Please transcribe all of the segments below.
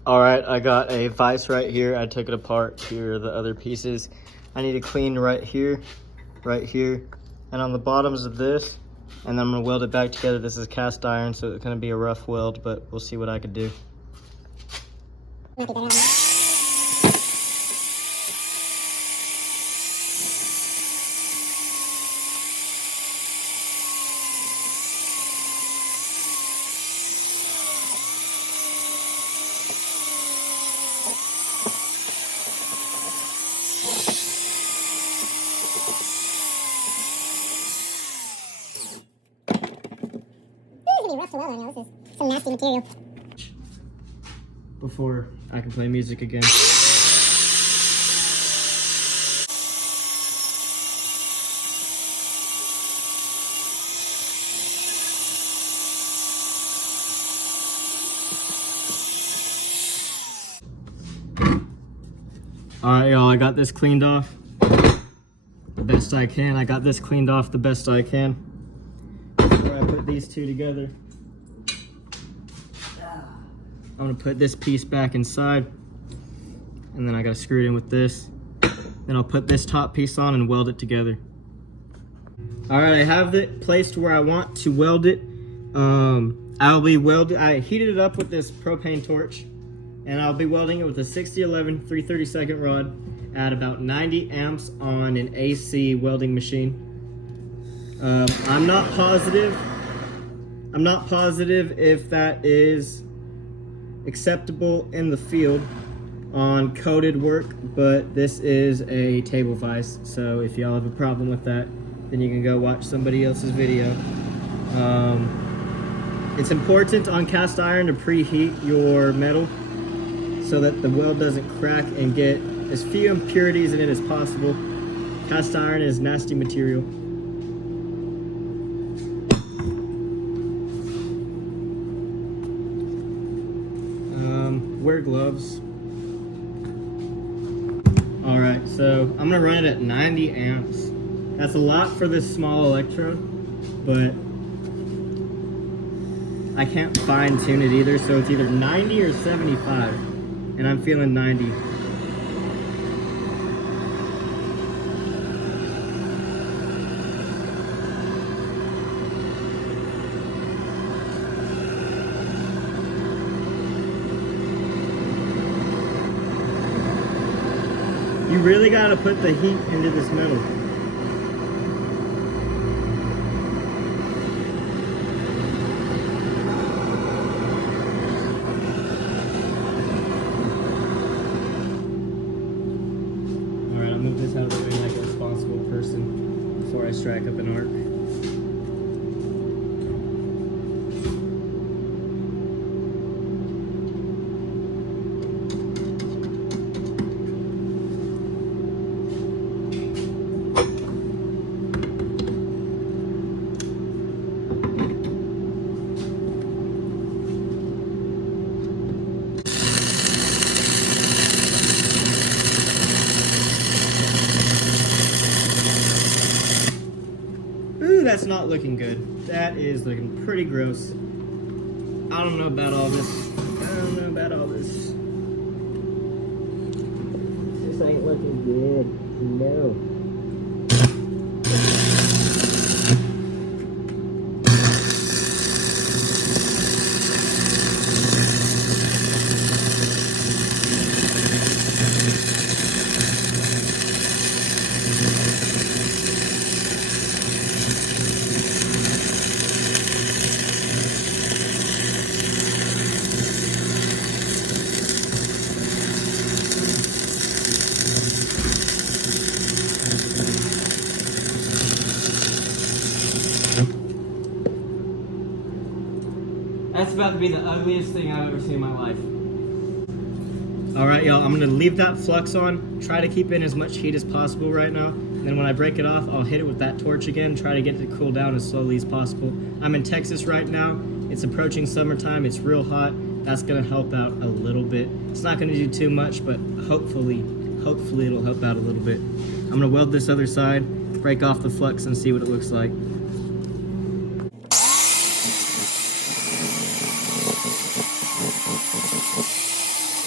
All right, I got a vise right here. I took it apart. Here are the other pieces. I need to clean right here, and on the bottoms of this, and then I'm gonna weld it back together. This is cast iron, so it's gonna be a rough weld, but we'll see what I could do. Rough to weld, I know this is some nasty material. Before I can play music again. All right, y'all, I got this cleaned off the best I can. I got this cleaned off the best I can. Before I put these two together, I'm gonna put this piece back inside, and then I gotta screw it in with this. Then I'll put this top piece on and weld it together. All right, I have it placed where I want to weld it. I heated it up with this propane torch, and I'll be welding it with a 6011 332nd rod at about 90 amps on an AC welding machine. I'm not positive if that is acceptable in the field on coated work, but this is a table vise, so if y'all have a problem with that, then you can go watch somebody else's video. It's important on cast iron to preheat your metal so that the weld doesn't crack and get as few impurities in it as possible. Cast iron is nasty material. Wear gloves. All right, so I'm gonna run it at 90 amps. That's a lot for this small electrode, but I can't fine tune it either, so it's either 90 or 75, and I'm feeling 90. You really gotta put the heat into this metal. Alright, I'll move this out of the way like a responsible person before I strike up an arc. Ooh, that's not looking good. That is looking pretty gross. I don't know about all this. This ain't looking good. No. That's about to be the ugliest thing I've ever seen in my life. All right, y'all, I'm gonna leave that flux on, try to keep in as much heat as possible right now. And then when I break it off, I'll hit it with that torch again, try to get it to cool down as slowly as possible. I'm in Texas right now. It's approaching summertime, it's real hot. That's gonna help out a little bit. It's not gonna do too much, but hopefully it'll help out a little bit. I'm gonna weld this other side, break off the flux and see what it looks like.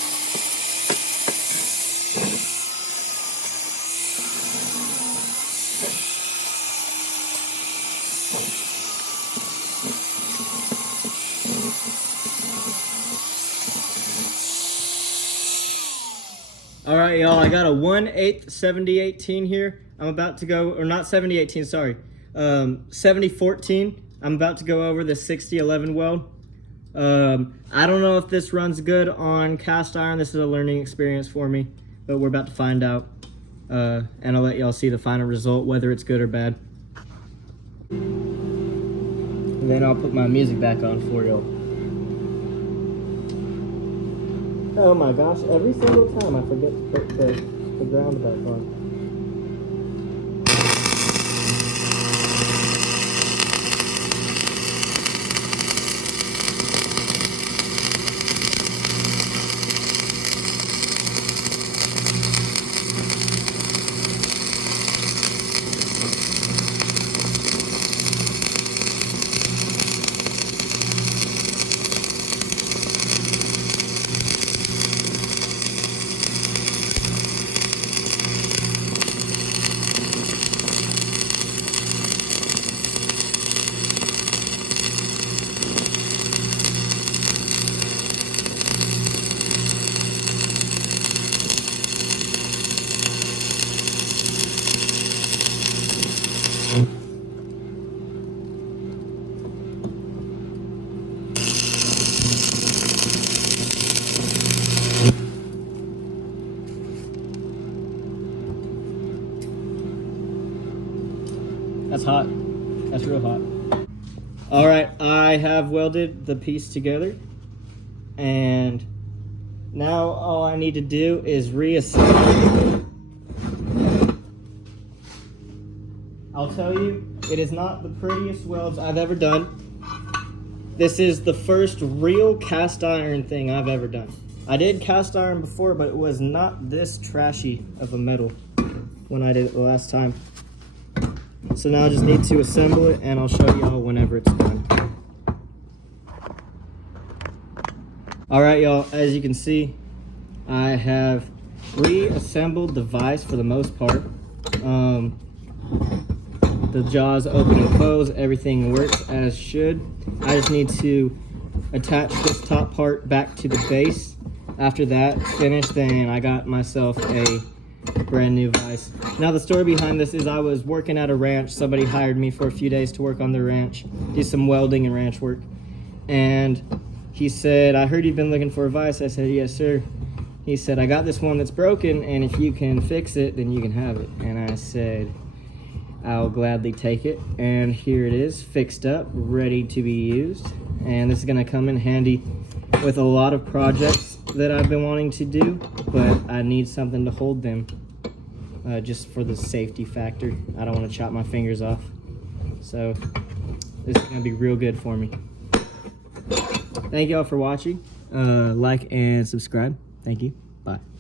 All right, y'all, I got a 1/8 7018 here. I'm about to go, or not 7018, sorry, 7014. I'm about to go over the 6011 weld. I don't know if this runs good on cast iron. This is a learning experience for me, but we're about to find out. And I'll let y'all see the final result, whether it's good or bad. And then I'll put my music back on for y'all. Oh my gosh, every single time I forget to put the ground back on. That's hot. That's real hot. All right, I have welded the piece together, and now all I need to do is reassemble. I'll tell you, it is not the prettiest welds I've ever done. This is the first real cast iron thing I've ever done. I did cast iron before, but it was not this trashy of a metal when I did it the last time. So now I just need to assemble it, and I'll show y'all whenever it's done. All right, y'all, as you can see, I have reassembled the vise for the most part. The jaws open and close, everything works as should. I just need to attach this top part back to the base. After that finished, then I got myself a brand new vise. Now the story behind this is I was working at a ranch. Somebody hired me for a few days to work on their ranch, do some welding and ranch work. And he said, I heard you've been looking for a vise. I said, yes, sir. He said, I got this one that's broken, and if you can fix it, then you can have it. And I said, I'll gladly take it. And here it is, fixed up, ready to be used. And this is gonna come in handy with a lot of projects that I've been wanting to do, but I need something to hold them, just for the safety factor. I don't want to chop my fingers off. So this is gonna be real good for me. Thank y'all for watching. Like and subscribe. Thank you. Bye.